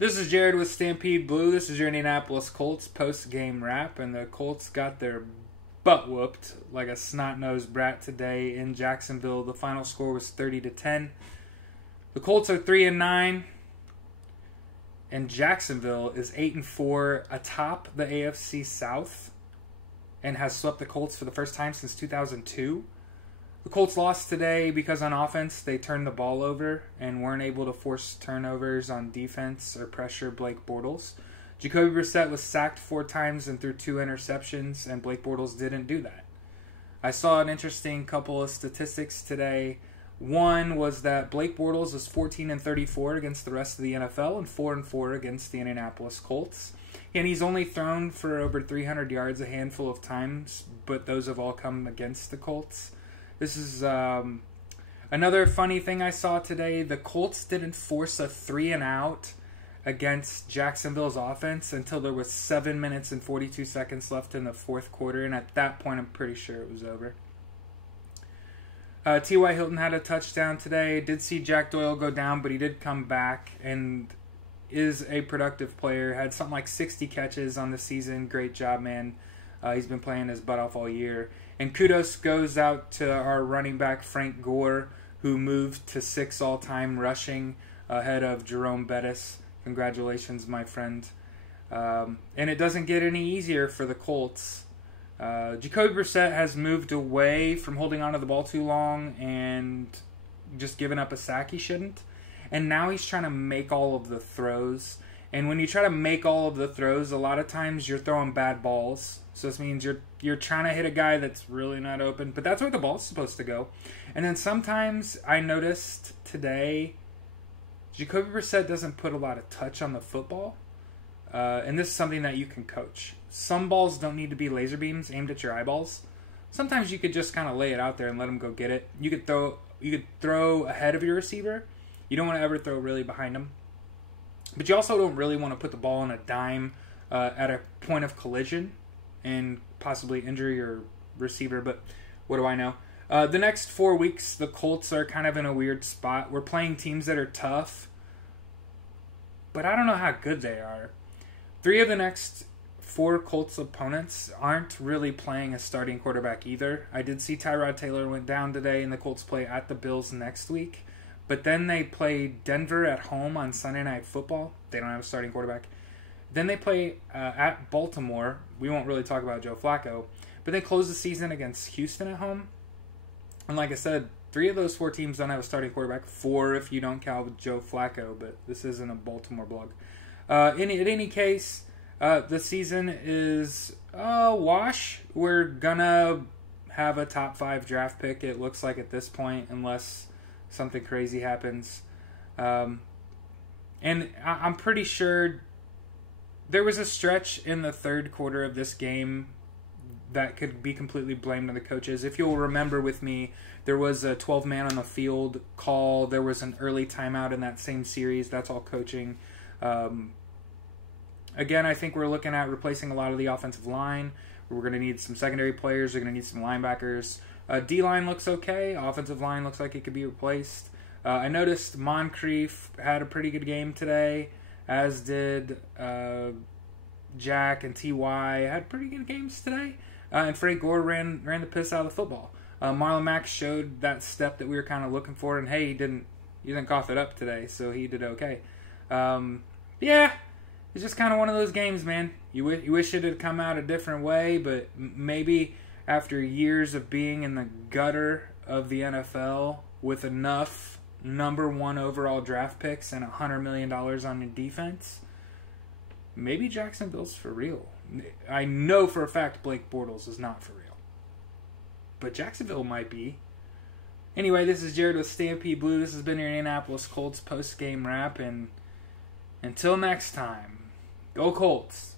This is Jared with Stampede Blue. This is your Indianapolis Colts post-game wrap, and the Colts got their butt whooped like a snot-nosed brat today in Jacksonville. The final score was 30-10. The Colts are 3-9, and Jacksonville is 8-4 atop the AFC South and has swept the Colts for the first time since 2002. The Colts lost today because on offense they turned the ball over and weren't able to force turnovers on defense or pressure Blake Bortles. Jacoby Brissett was sacked 4 times and threw 2 interceptions, and Blake Bortles didn't do that. I saw an interesting couple of statistics today. One was that Blake Bortles is 14-34 against the rest of the NFL and 4-4 against the Indianapolis Colts. And he's only thrown for over 300 yards a handful of times, but those have all come against the Colts. This is another funny thing I saw today. The Colts didn't force a 3-and-out against Jacksonville's offense until there was 7 minutes and 42 seconds left in the fourth quarter, and at that point I'm pretty sure it was over. T.Y. Hilton had a touchdown today. Did see Jack Doyle go down, but he did come back and is a productive player. Had something like 60 catches on the season. Great job, man. He's been playing his butt off all year. And kudos goes out to our running back, Frank Gore, who moved to 6 all-time rushing ahead of Jerome Bettis. Congratulations, my friend. And it doesn't get any easier for the Colts. Jacoby Brissett has moved away from holding onto the ball too long and just giving up a sack he shouldn't. And now he's trying to make all of the throws. And when you try to make all of the throws, a lot of times you're throwing bad balls. So this means you're trying to hit a guy that's really not open. But that's where the ball's supposed to go. And then sometimes I noticed today, Jacoby Brissett doesn't put a lot of touch on the football. And this is something that you can coach. Some balls don't need to be laser beams aimed at your eyeballs. Sometimes you could just kind of lay it out there and let him go get it. You could throw ahead of your receiver. You don't want to ever throw really behind him. But you also don't really want to put the ball on a dime at a point of collision and possibly injure your receiver. But what do I know? The next 4 weeks, the Colts are kind of in a weird spot. We're playing teams that are tough, but I don't know how good they are. 3 of the next 4 Colts opponents aren't really playing a starting quarterback either. I did see Tyrod Taylor went down today, and the Colts play at the Bills next week. But then they play Denver at home on Sunday Night Football. They don't have a starting quarterback. Then they play at Baltimore. We won't really talk about Joe Flacco. But they close the season against Houston at home. And like I said, 3 of those 4 teams don't have a starting quarterback. 4 if you don't count Joe Flacco. But this isn't a Baltimore blog. In any case, the season is a wash. We're going to have a top 5 draft pick, it looks like at this point, unless something crazy happens. And I'm pretty sure there was a stretch in the third quarter of this game that could be completely blamed on the coaches. If you'll remember with me, there was a 12-man on the field call. There was an early timeout in that same series. That's all coaching. Again, I think we're looking at replacing a lot of the offensive line. We're going to need some secondary players. We're going to need some linebackers. D-line looks okay. Offensive line looks like it could be replaced. I noticed Moncrief had a pretty good game today, as did Jack and T.Y. had pretty good games today. And Frank Gore ran the piss out of the football. Marlon Mack showed that step that we were kind of looking for, and hey, he didn't cough it up today, so he did okay. Yeah, it's just kind of one of those games, man. You wish it had come out a different way, but maybe after years of being in the gutter of the NFL with enough number 1 overall draft picks and $100 million on your defense, maybe Jacksonville's for real. I know for a fact Blake Bortles is not for real, but Jacksonville might be. Anyway, this is Jared with Stampede Blue. This has been your Indianapolis Colts post-game wrap, and until next time, go Colts.